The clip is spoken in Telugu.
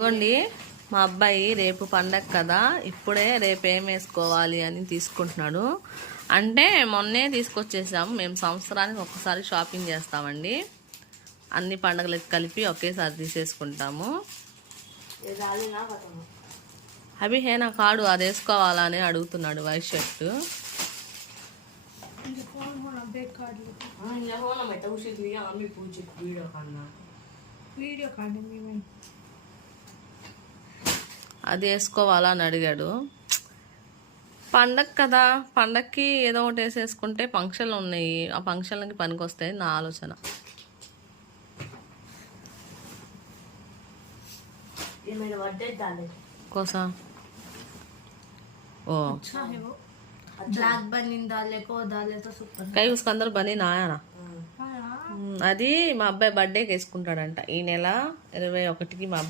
ఇదిగోండి మా అబ్బాయి రేపు పండగ కదా, ఇప్పుడే రేపు ఏం వేసుకోవాలి అని తీసుకుంటున్నాడు. అంటే మొన్నే తీసుకొచ్చేసాము. మేము సంవత్సరానికి ఒక్కసారి షాపింగ్ చేస్తామండి. అన్ని పండుగలకి కలిపి ఒకేసారి తీసేసుకుంటాము. అభి హేనా కాడు అది వేసుకోవాలా అని అడుగుతున్నాడు. వైట్ షర్ట్ అది వేసుకోవాలా అని అడిగాడు. పండగ కదా, పండగకి ఏదో ఒకటి వేసేసుకుంటే ఫంక్షన్లు ఉన్నాయి, ఆ ఫంక్షన్లకి పనికి వస్తాయి నా ఆలోచన. कोसा ओ अच्छा है वो ब्लैक बनिन डाले को डाले तो सुपर कई उसके अंदर बनी ना आया ना అది మా అబ్బాయి బర్త్డేకి వేసుకుంటాడంట. ఈ నెల 21కి మా అబ్బాయి